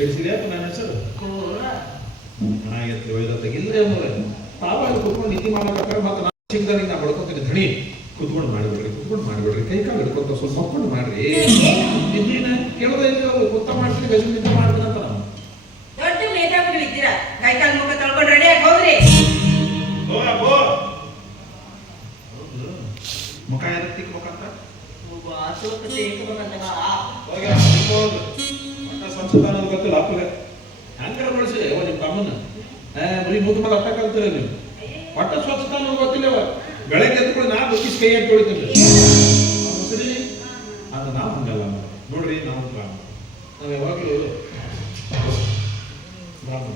ತಿಳಿಸಿದ್ಯಾಪ ನನ್ನ ಹೆಸರು. ನಾಯತ್ ವೇದತ್ತ ಇಲ್ಲೇ ಅಂದ್ರೆ ತಾವಾಗ ಕುತ್ಕೊಂಡು ನಿಧಿ ಮಾಡ್ಬೇಕಾದ್ರೆ ಮತ್ತೆ ನಾನು ಚಿಂತನೆ ನಾ ಬಡ್ಕೊತೀನಿ. ಧಣಿ ಕುತ್ಕೊಂಡು ಮಾಡಿಬಿಡ್ರಿ ಕುತ್ಕೊಂಡು ಮಾಡಿಬಿಡ್ರಿ ಕೈ ಕಾಲು ಹಿಡ್ಕೊಂತ ಸ್ವಲ್ಪ ಮಕ್ಕೊಂಡು ಮಾಡ್ರಿ. ನಿಧಿನ ಕೇಳೋದ ಗೊತ್ತ ಮಾಡ್ತೀನಿ ಗಜ ನಿದ್ದೆ ಮಾಡ್ತೀನಿ ಅಂತ ದೊಡ್ಡ ಮೇಧಾವಿಗಳು ಇದ್ದೀರಾ? ಕೈ ಕಾಲು ಮುಖ ತೊಳ್ಕೊಂಡು ರೆಡಿ ಆಗಿ ಹೋಗ್ರಿ. ಮುಖ ಮುಖ ಅಂತ ಹೋಗಿ ಸ್ವಚ್ಛತೆ ಅನ್ನೋದು ಗೊತ್ತಿಲ್ಲ ಅಪ್ಪಗೆ ಹೆಂಗಾರ ಬಳಸಿ ಅವ ನಿಮ್ಮ ತಮ್ಮನ ಬರೀ ಮೂಗ ಮೇಲೆ ಅಟ್ಟ ಕಲ್ತೀರಿ ನೀವು? ಒಟ್ಟ ಸ್ವಚ್ಛತೆ ಅನ್ನೋದು ಗೊತ್ತಿಲ್ಲವ ಬೆಳಗ್ಗೆ ಎದ್ದುಕೊಳ್ಳಿ ನಾನು ರುಚಿಸಿ ಕೈ ಹಾಕಿ ತೊಳಿತೀನಿ ಸರಿ. ಅದು ನಾವು ಹಂಗಲ್ಲ. ನೋಡ್ರಿ, ನಾವು ನಾವು ಯಾವಾಗಲೂ ಬ್ರಾಹ್ಮಣ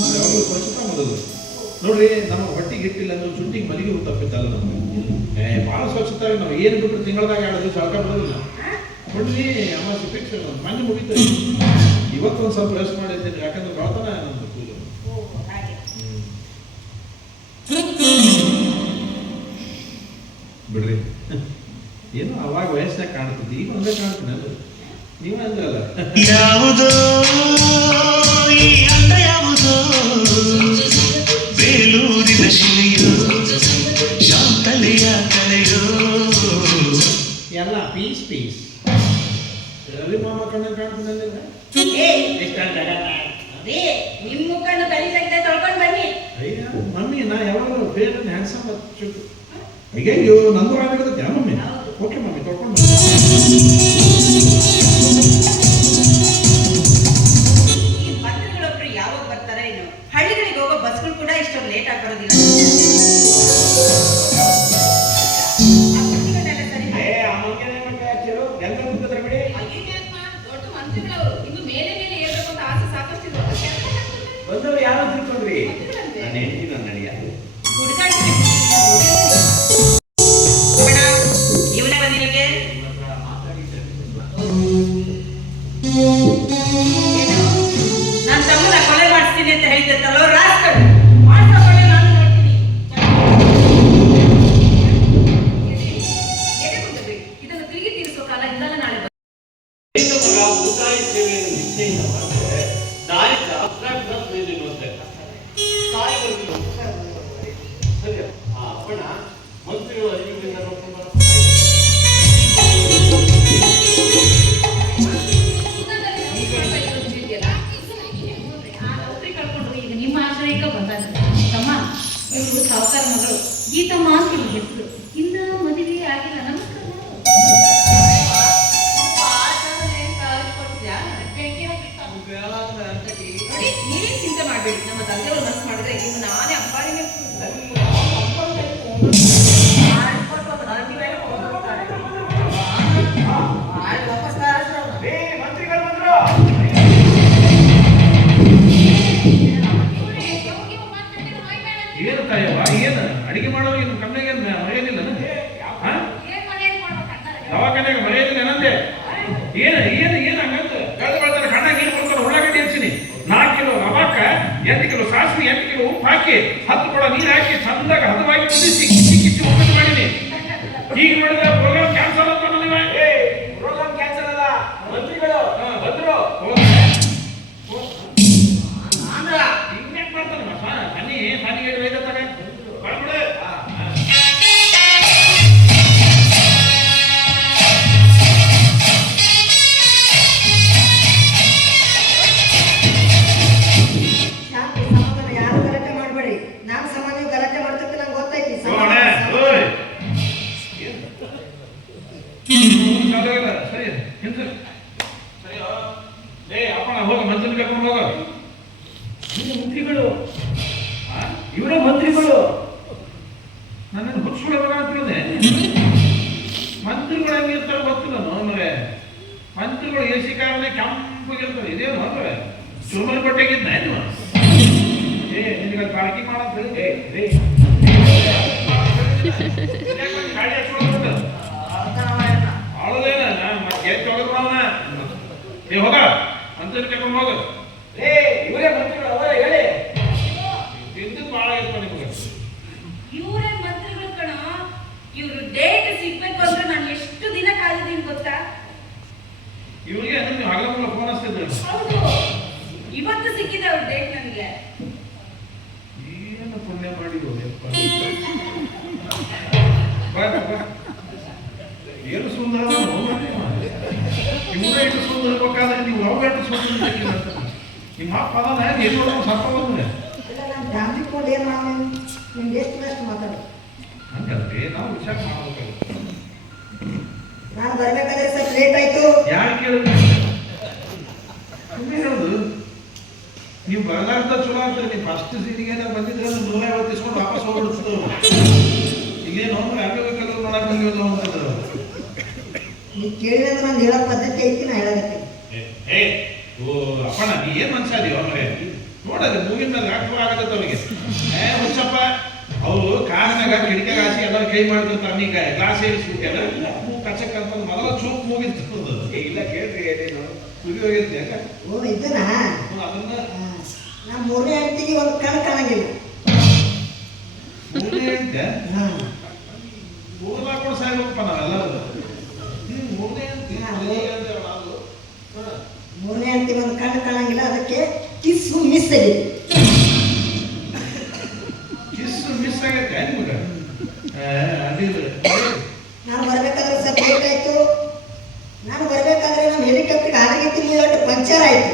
ನಾವು ಯಾವಾಗಲೂ ಸ್ವಚ್ಛತಾ ಮಾಡೋದು. ನೋಡ್ರಿ, ನಮ್ಮ ಹೊಟ್ಟಿಗೆ ಇಟ್ಟಿಲ್ಲ ಅಂದ್ರೆ ಚುಟ್ಟಿಗೆ ಮಲಿಗೆ ತಪ್ಪಿತ್ತಲ್ಲ ನಮ್ಗೆ. ಭಾಳ ಸ್ವಚ್ಛತಾ. ನಾವು ಏನು ಬಿಟ್ಟರು ತಿಂಗಳದಾಗ ಎರಡು ದಿವಸ ಅಳ್ಕ ಬರೋದಿಲ್ಲ. ನೋಡ್ರಿ ಅಮ್ಮ ಫಿಕ್ಸ್ ಮೊನ್ನೆ ಇವತ್ತು ಸ್ವಲ್ಪ ರೆಸ್ಟ್ ಮಾಡಿದ್ದೀನಿ ಯಾಕಂದ್ರೆ ಬಾಳ್ತಾನ ಪೂಜೆ. ಬಿಡ್ರಿ. ಏನೋ ಅವಾಗ ವಯಸ್ಸಿನಾಗ ಕಾಣ್ತಿದ್ದೆ. ಈಗ ಒಂದೇ ಕಾಣ್ತೀನಿ ನೀವು ಅಂದ್ರಲ್ಲ. ಬೇರೆ ನ್ಯಾನ್ಸ ಹಚ್ಚು ಹೀಗೆ ಇವರು ನಂದು ರಾಗಿರುತ್ತೆ kingdom. Galera, ಅಪ್ಪ ಅದಾನ ಓ ಅಪ್ಪಣ ನೀ ಏನ್ ಮನುಷ್ಯ ಅದೀವ ಮರೆ ನೋಡಲ್ಲ ಮೂಗಿನ ಮೇಲೆ ಹಾಕುವ ಆಗತ್ತೆ ಅವ್ರಿಗೆ ಏ ಹುಚ್ಚಪ್ಪ ಅವರು ಕಾರಣಾಗ ಕಿಡಿಕೆ ಹಾಸಿ ಎಲ್ಲ ಕೈ ಮಾಡ್ತಿರ್ತಾರೆ ನೀಗ ಗ್ಲಾಸ್ ಏರಿಸ್ಬಿಟ್ಟೆಲ್ಲ ಎಲ್ಲ ಕಚ್ಚಕ್ ಅಂತ ಮೊದಲ ಚೂಪ್ ಮೂಗಿತ್ತು. ಇಲ್ಲ ಕೇಳ್ರಿ ಏನೇನು. ಕುರಿ ಹೋಗಿರ್ತಿ ಯಾಕ ಓ ಇದನ್ನ ಹ್ಮ್, ಅದನ್ನ ನಾ ಮೂರನೇ ಹೆಂಡತಿಗೆ ಒಂದು ಕಣ್ಣು ಕಾಣಂಗಿಲ್ಲ. ಮೂರನೇ ಹೆಂಡತಿ ಹಾ. ಮೂರು ಹಾಕೊಂಡು ಸಾಯ್ಬೇಕಪ್ಪ ನಾವೆಲ್ಲರೂ ಮೂರನೇ ಹೇಳ್ತಿ ಮೂರನೇ ಅಂತಿಮ ಒಂದು ಕಣ್ಣು ಕಾಣಂಗಿಲ್ಲ ಅದಕ್ಕೆ ಕಿಸ್ಸು ಮಿಸ್ ಆಗಿದೆ. ಕಿಸ್ಸು ಮಿಸ್ ಆಗೈತೆ ನಾನು ಬರಬೇಕಾದ್ರೆ ಸ್ವಲ್ಪ ಲೇಟ್ ಆಯ್ತು. ನಾನು ಬರ್ಬೇಕಾದ್ರೆ ನಮ್ಮ ಹೆಲಿಕಾಪ್ಟರ್ ಆರಗಿತ್ತಿ ಮುಳ್ಳಟ್ಟು ಪಂಚರ್ ಆಯ್ತು.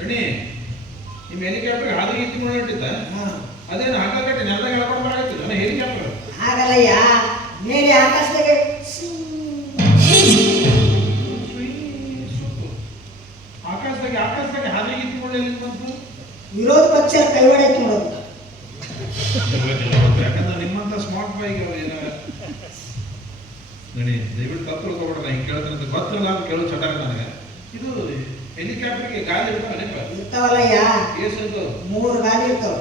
ಅಣ್ಣಿ ನಿಮ್ಮ ಹೆಲಿಕಾಪ್ಟರ್ ಹಾದಿ ಇತ್ತು ಮಾಡಿಟ್ಟಿದ್ದ ಹಾ. ಅದೇನು ಹಾಕಾಕಟ್ಟೆ ನೆಲದಾಗ ಹೇಳ್ಕೊಂಡು ಬರಾಗಿತ್ತು ನನ್ನ ಹೆಲಿಕಾಪ್ಟರ್? ಆಗಲ್ಲಯ್ಯ ಮೇಲೆ ಆಕಾಶದಾಗ ಪಕ್ಷ ಕೈವಾಡ ಆಯ್ತು ನೋಡೋದು. ಯಾಕಂದ್ರೆ ನಿಮ್ಮಂತ ಸ್ಮಾರ್ಟ್ ಬೈಕ್ ಏನ ನಡಿ ದಯವಿಟ್ಟು ತಪ್ಪು ತಗೊಬೇಡ ಹಿಂಗೆ ಕೇಳ್ತೀನಿ ಅಂತ. ಗೊತ್ತಿಲ್ಲ ಅಂತ ಕೇಳೋ ನನಗೆ. ಇದು ಹೆಲಿಕಾಪ್ಟರ್ಗೆ ಇರ್ತಾವ ಮೂರು ಗಾಲಿ ಇರ್ತಾವ.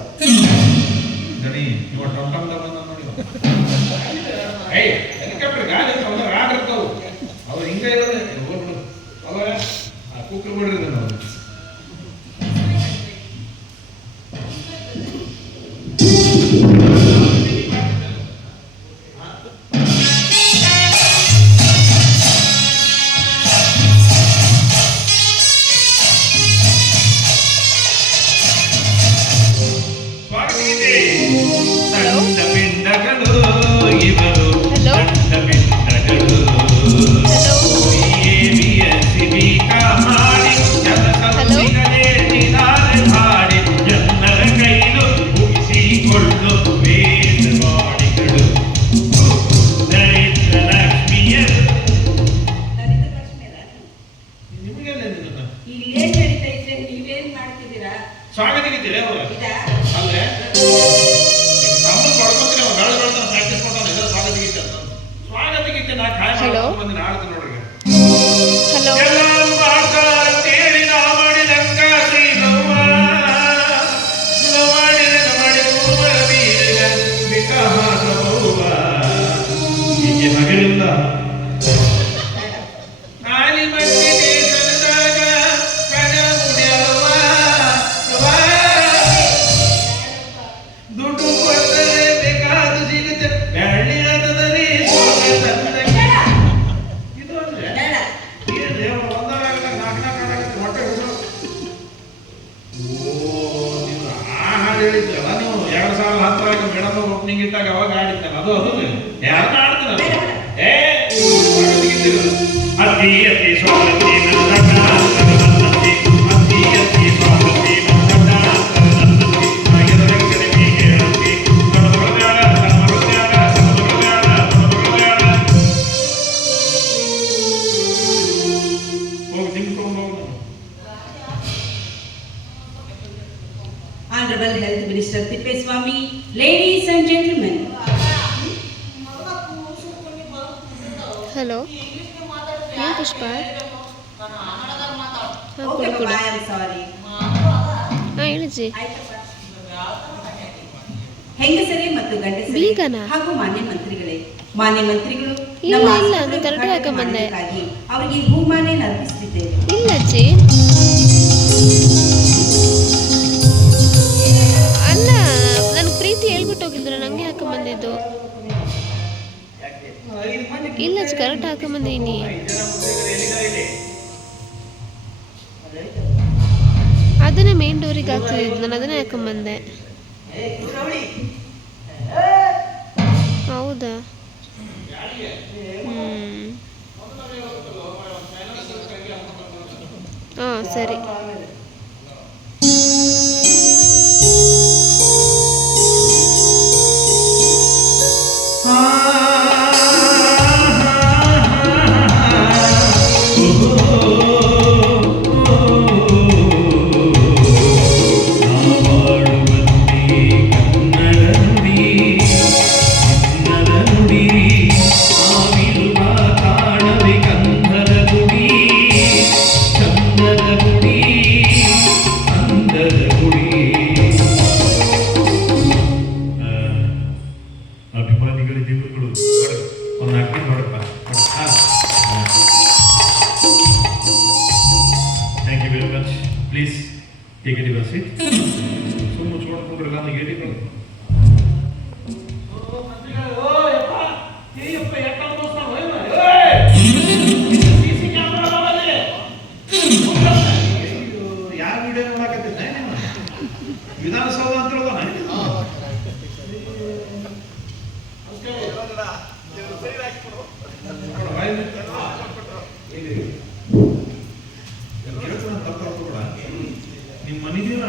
ಹಾಗೂ ಮಾನ್ಯ ಮಂತ್ರಿಗಳೇ ಮಾನ್ಯ ಮಂತ್ರಿಗಳು ಇಲ್ಲ, ಇಲ್ಲ, ನಾನು ಕರೆಕ್ಟ್ ಉದ್ಘಾಟನೆ ಹಾಕೊಂಬಂದೆ. ಅವರಿಗೆ ಹೂಮಾಲೆ ಅರ್ಪಿಸುತ್ತಿದ್ದೇವೆ ಇಲ್ಲ ಅಜ್ಜಿ. ಅಲ್ಲ ನನಗೆ ಪ್ರೀತಿ ಹೇಳ್ಬಿಟ್ಟು ಹೋಗಿದ್ರು ನನಗೆ ಹಾಕೊಂಬಂದಿದ್ದು ಇಲ್ಲ ಅಜ್ಜಿ ಕರೆಕ್ಟ್ ಹಾಕ ಬಂದೀನಿ ಅದನ್ನೇ ಮೇನ್ ಡೋರಿಗೆ ಹಾಕ್ತಿದ್ದು ನಾನು ಅದನ್ನೇ ಹಾಕೊಂಬಂದೆ. ಹೌದಾ? ಹ್ಞೂ ಹಾಂ ಸರಿ.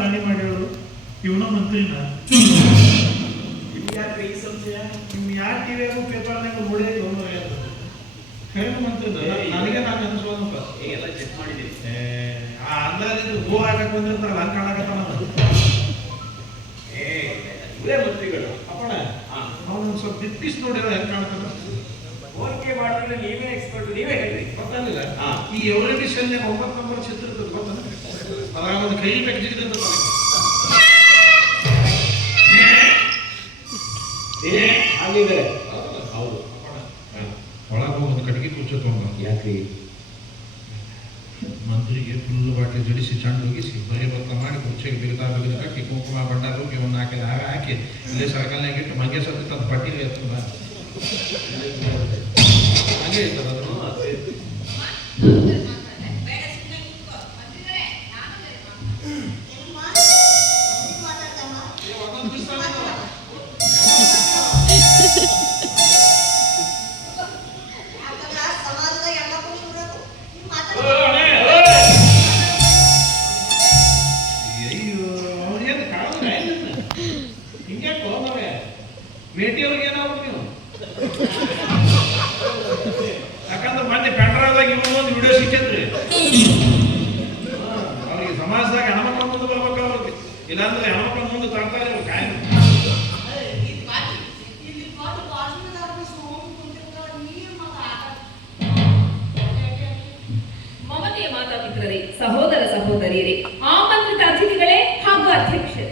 ಮನೆದೇನು ಮಾಡಿರೋದು ಇವನ ಮಂತ್ರಿನ? ಯಾಕ್ರಿ ಈ ಸಂಶಯ? ನಿಮ್ ಯಾರ ಟಿವಿಯಾಗೂ ಪೇಪರ್ನಾಗ ಇವನು ಹೇಳು ನನಗೆ ನಾನು ಅನ್ಸೋದಪ್ಪ ಎಲ್ಲ ಚೆಕ್ ಮಾಡಿದ್ದೀನಿ ಆ ಅಂದಾಜಿಂದ ಹೂ ಹಾಕಕ್ ಬಂದಿರ್ತಾರಲ್ಲ ಹಂಗೆ ಕಾಣಕತ್ತಾನ ಏ ಇವರೇ ಮಂತ್ರಿಗಳು. ಅಪ್ಪಣ. ಅವನು ಸ್ವಲ್ಪ ದಿಟ್ಟಿಸ್ ನೋಡಿರೋ ಹೆಂಗೆ ಕಾಣ್ತಾನ ಹೋಲಿಕೆ ಮಾಡಿದ್ರೆ ನೀವೇ ಎಕ್ಸ್ಪರ್ಟ್ ನೀವೇ ಹೇಳ್ರಿ. ಗೊತ್ತಾಗಲಿಲ್ಲ. ಈ ಎವರೇಡಿ ಶಲ್ಯ ಒಂಬತ್ತು ನಂಬರ್ ಚಿತ್ರ ಒಂದು ಕೈ ಏ ಹಾಗಿದ್ದಾರೆ ಹೌದು. ಒಳಗೆ ಒಂದು ಕಟ್ಟಿಗೆ ಕುಚ್ಚ ತಗೊಂಡ ಯಾಕ್ರಿ ಮಂತ್ರಿಗೆ ಫುಲ್ ಬಾಟ್ಲಿ ಜಡಿಸಿ ಚಂಡು ಹೋಗಿಸಿ ಬರೀ ಭತ್ತ ಮಾಡಿ ಕುರ್ಚಿಗೆ ಬಿಗದ ಬಿಗದ ಕಟ್ಟಿ ಕುಂಕುಮ ಬಣ್ಣ ರೂಪಿ ಒಂದು ಹಾಕಿದ ಹಾಗೆ ಹಾಕಿ ಇಲ್ಲೇ ಸರ್ಕಲ್ನಾಗ ಇಟ್ಟು ಮಂಗೆ ಸತ್ತು ತಂದು ಪಟ್ಟಿಗೆ ಎತ್ತದ ಹಾಗೆ ಇರ್ತದ ಅದನ್ನು ಮಾತಾಪಿತರೇ ಸಹೋದರ ಸಹೋದರಿಯರೇ, ಆಮಂತ್ರಿತ ಅತಿಥಿಗಳೇ ಹಾಗೂ ಅಧ್ಯಕ್ಷರೇ?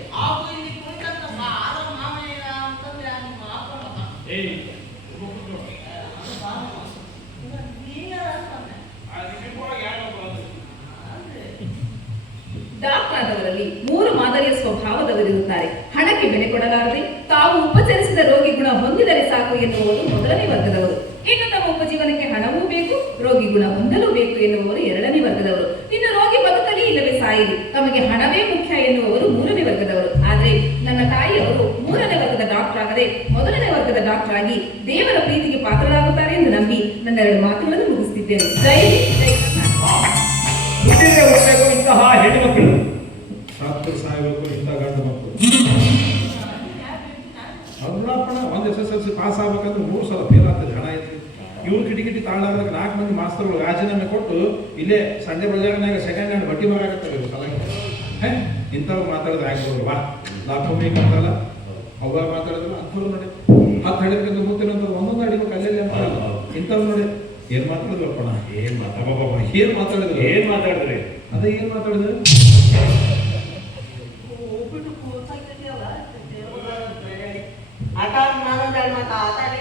ಡಾಕ್ಟರಾದವರಲ್ಲಿ ಮೂರು ಮಾದರಿಯ ಸ್ವಭಾವದವರಿರುತ್ತಾರೆ ಹಣಕ್ಕೆ ಬೆಲೆ ಕೊಡಲಾರದೆ ತಾವು ಉಪಚರಿಸಿದ ರೋಗಿ ಗುಣ ಹೊಂದಿದರೆ ಸಾಕು ಎನ್ನುವರು ಮೊದಲನೇ ವರ್ಗದವರು ಇನ್ನು ತಮ್ಮ ಉಪಜೀವನಕ್ಕೆ ಹಣವೂ ಬೇಕು, ರೋಗಿ ಗುಣ ಹೊಂದಲೂ ಬೇಕು ಎನ್ನುವರು ವರ್ಗದವರು ಇನ್ನು ರೋಗಿ ಬದುಕಲಿ ಸಾಯಲಿ ತಮಗೆ ಹಣವೇ ಮುಖ್ಯ ಎನ್ನುವವರು ಮೂರನೇ ವರ್ಗದವರು. ಆದರೆ ನನ್ನ ತಾಯಿಯವರು ಮೂರನೇ ವರ್ಗದ ಡಾಕ್ಟರ್ ಆಗದೆ ಮೊದಲನೇ ವರ್ಗದ ಡಾಕ್ಟರ್ ಆಗಿ ದೇವರ ಪ್ರೀತಿಗೆ ಪಾತ್ರರಾಗುತ್ತಾರೆ ಎಂದು ನಂಬಿ ನನ್ನ ಎರಡು ಮಾತುಗಳನ್ನು ಮುಗಿಸುತ್ತಿದ್ದೇನೆ ಜೈ ಜೈ ಇಂಥ ಗಂಡು ಒಂದು ಎಸ್ ಎಸ್ ಪಾಸ್ ಆಗ್ಬೇಕಂದ್ರೆ ಮೂರು ಸಲ ಫೇಲ್ ಆಗ್ತದೆ ಹಣ ಐತಿ ಇವ್ರು ಕಿಟಿ ಕಿಟಿ ತಾಳಾದಾಗ ನಾಲ್ಕು ಮಂದಿ ಮಾಸ್ತರ್ಗಳು ರಾಜೀನಾಮೆ ಕೊಟ್ಟು ಇಲ್ಲೇ ಸಂಡೆ ಬಜಾರ್ನಾಗ ಸೆಕೆಂಡ್ ಹ್ಯಾಂಡ್ ಬಟ್ಟಿ ಸಲ ಹೇ ಇಂಥವ್ರು ಮಾತಾಡಿದ್ರೆ ಆಗ್ಬೋದಲ್ವಾ ಲಾಭಮಿ ಅಂತಲ್ಲ ಅವಾಗ ಮಾತಾಡಿದ್ರು ಅದ್ಭುತ ನೋಡಿ. ಹತ್ತು ಹೇಳಿದ್ರೆ ಮುಂದಿನ ಒಂದೊಂದು ಅಡಿಗೆ ಕಲ್ಲೆಲ್ಲ ಅಂತ. ಇಂಥವ್ರು ನೋಡಿ. ಏನ್ ಮಾತಾಡಿದ್ರಪ್ಪ? ಏನ್ ಮಾತಾಡ ಅಬ್ಬಬ್ಬಬ್ಬ, ಏನ್ ಮಾತಾಡಿದ್ರು? ಏನ್ ಮಾತಾಡಿದ್ರಿ? ಅದೇ ಏನ್ ಮಾತಾಡಿದ್ರು? ಆಟ. ಆಟ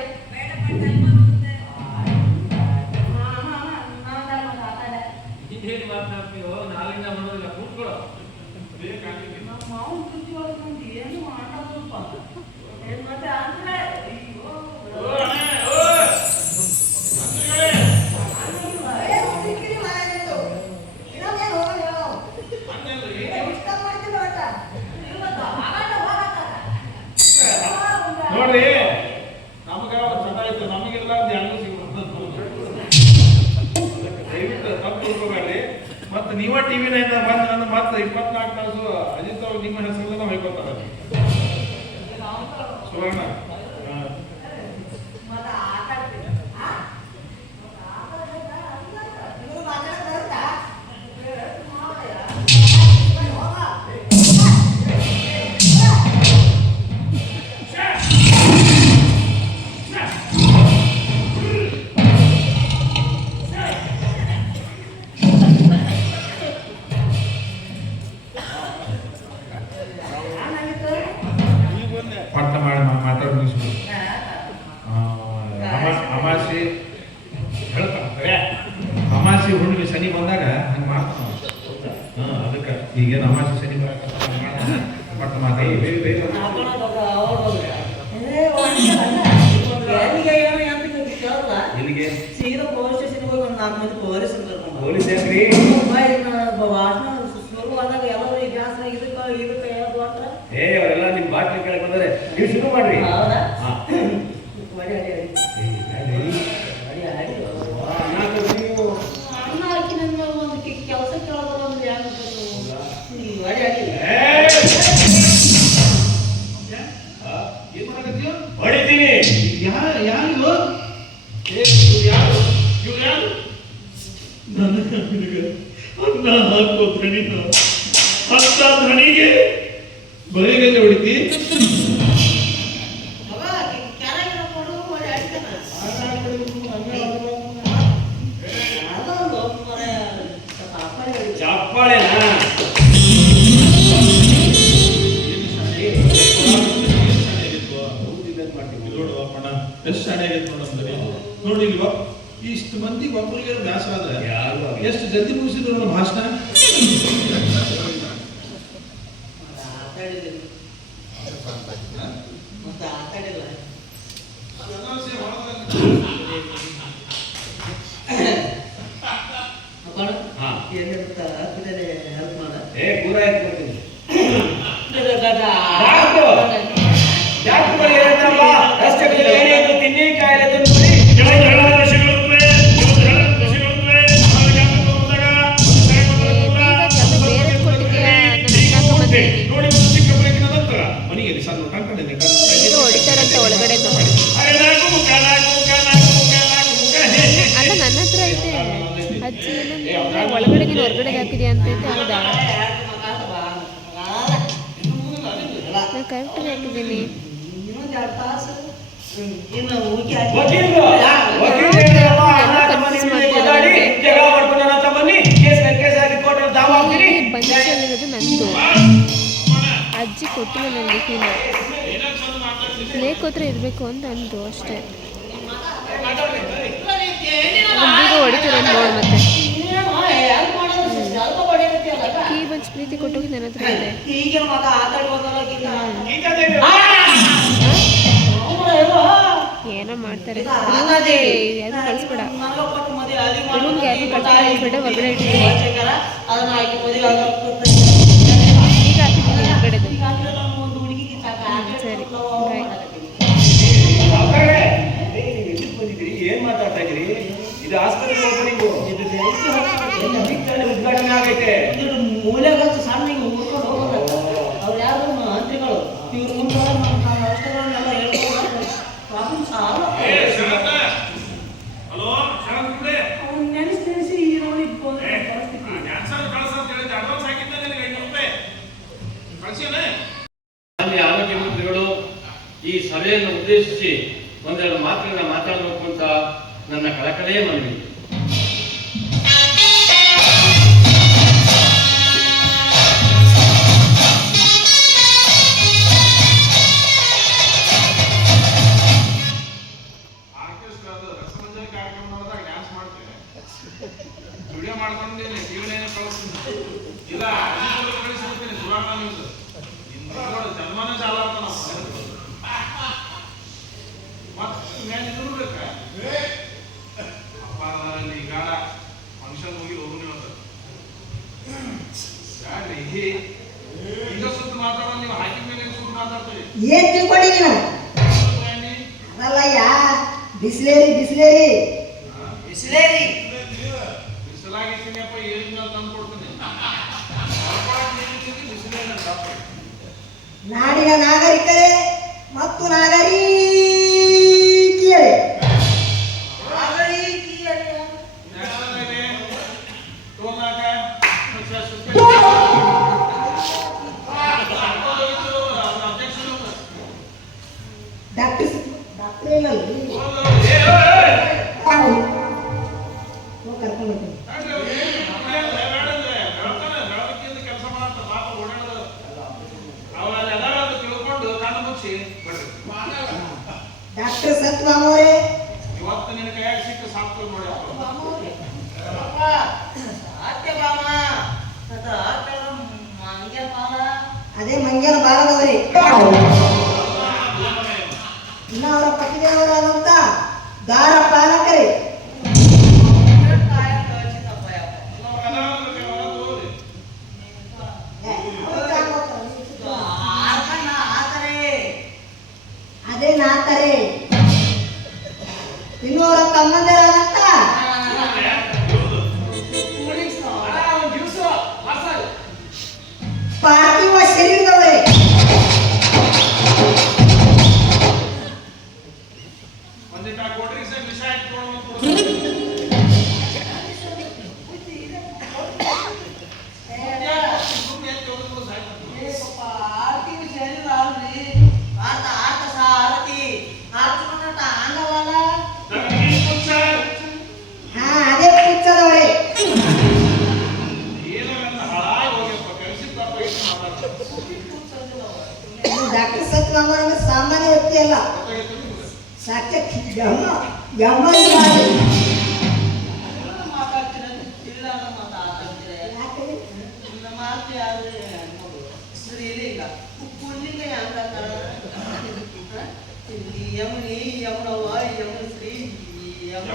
trabalhar em Jesús. ಕೊಟ್ಟಿಲ್ಲ ನನಗೆ ಲೇಕ್ ಹತ್ರ ಇರಬೇಕು ಅಂತ ಅಂದು ಅಷ್ಟೇ. ಈಗ ಹೊಡಿತಾರೆ ನೋಡಿ ಮತ್ತೆ. ಈ ಬಂದ್ ಪ್ರೀತಿ ಕೊಟ್ಟೋಗಿ ನನ್ನ ಹತ್ರ ಇದೆ. ಏನೋ ಮಾಡ್ತಾರೆ. ಯಾರು ಕಳಿಸ್ಬೇಡ. ರೂಮ್ಗೆ ಯಾರು ಹೊರಗಡೆ ಇಟ್ಟಿದ್ದೀನಿ. ಕಡಿಮೆ ಆಗೈತೆ ಸಣ್ಣ ಹಿಂಗೆ ಮುಡ್ಕೊಂಡು ಹೋಗೋದು ಅವ್ರು ಯಾರು ಮಂತ್ರಿಗಳು? ಇವ್ರು ಮಂತ್ರಿಗಳು ಈ ಸಭೆಯನ್ನು ಉದ್ದೇಶಿಸಿ ಒಂದೆರಡು ಮಾತುಗಳನ್ನ ಮಾತಾಡಬೇಕು ಅಂತ ನನ್ನ ಕಳಕಳೆಯೇ ಮನವಿ.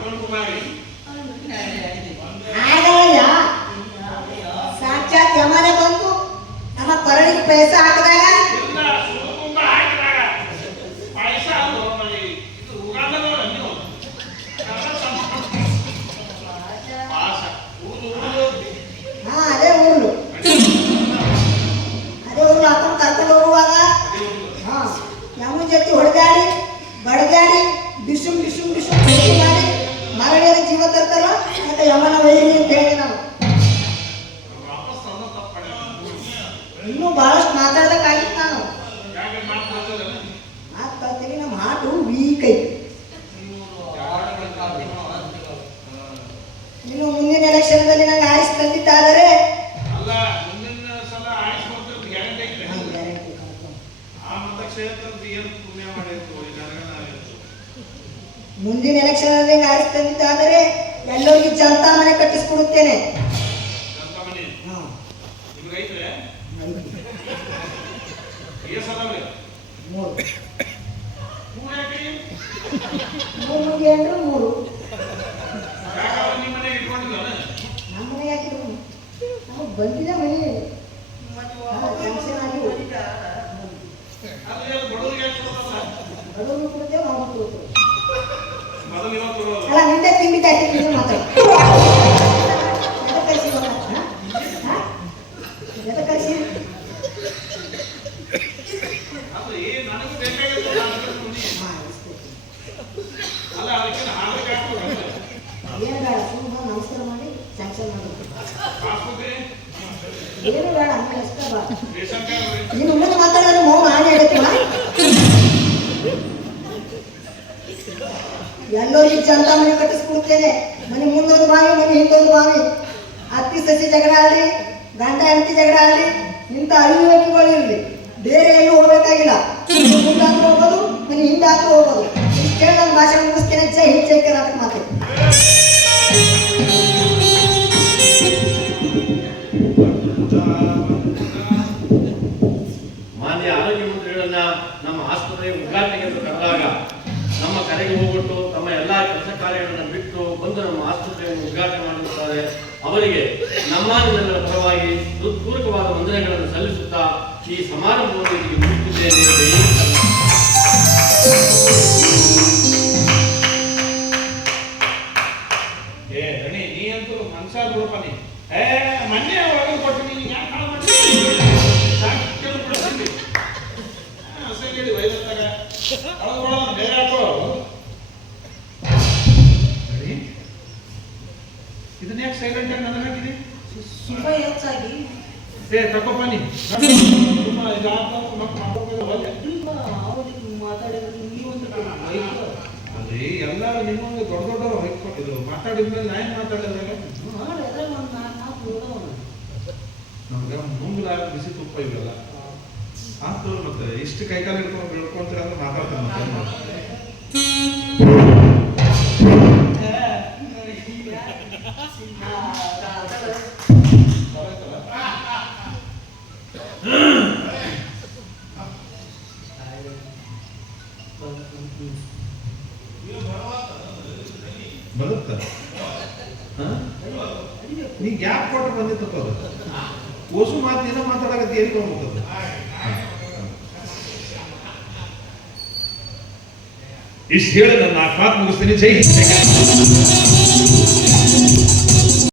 Brahma Kumari. ಮುಂದಿನ ಎಲೆಕ್ಷನ್ ಅಲ್ಲಿ ಆರಿಸ್ತಂತಾದರೆ ಎಲ್ಲರಿಗೂ ಜನತಾ ಮನೆ ಕಟ್ಟಿಸ್ಕೊಡುತ್ತೇನೆ. ನಮ್ಮ ಆಸ್ಪತ್ರೆಯ ಉದ್ಘಾಟನೆಗೆ ಕರೆದಾಗ ನಮ್ಮ ಕರೆಗೆ ಹೋಗ್ಬಿಟ್ಟು ತಮ್ಮ ಎಲ್ಲ ಕೆಲಸ ಕಾರ್ಯಗಳನ್ನು ಬಿಟ್ಟು ಬಂದು ನಮ್ಮ ಆಸ್ಪತ್ರೆಯನ್ನು ಉದ್ಘಾಟನೆ ಮಾಡುತ್ತಾರೆ ಅವರಿಗೆ ನಮ್ಮ ಪರವಾಗಿ ಹೃತ್ಪೂರ್ವಕವಾದ ವಂದನೆಗಳನ್ನು ಸಲ್ಲಿಸುತ್ತಾ ಈ ಸಮಾರಂಭವನ್ನು ಇಲ್ಲಿ ಮುಗಿಸಿದ್ದೇನೆ ಏ, ರಣಿ, ನೀ ಅಂತೂ ಮನುಷ್ಯ ಏ ಏ ತಗೋಪ್ಪ ನೀ ಅದೇ ಎಲ್ಲ ದೊಡ್ಡ ದೊಡ್ಡವರು ಹೈಕೊಟ್ಟಿದ್ರು ಮಾತಾಡಿದ ಮೇಲೆ ನಾನು ಮಾತಾಡಿದಾಗ ನಮ್ಗೆ ಮುಂಗ್ಲ ಬಿಸಿ ತುಪ್ಪ ಇವೆಲ್ಲ. ಆತು ಮತ್ತೆ ಇಷ್ಟು ಕೈಕಾಲು ಹಿಡ್ಕೊಂಡು ಬೆಳ್ಕೊಂತೀರ ಅಂದ್ರೆ ಮಾತಾಡ್ತಾರೆ ಮತ್ತೆ ಬಂದಿತ್ತಪ್ಪ ಅದು. ಓಸು ಮಾತು ಏನೋ ಮಾತಾಡಕತ್ತಿ ಎಲ್ಲಿ ಹೋಗ್ಬಿಟ್ಟದು ಇಷ್ಟು ಹೇಳಿ ನನ್ನ ಮಾತು ಮುಗಿಸ್ತೀನಿ ಜೈ.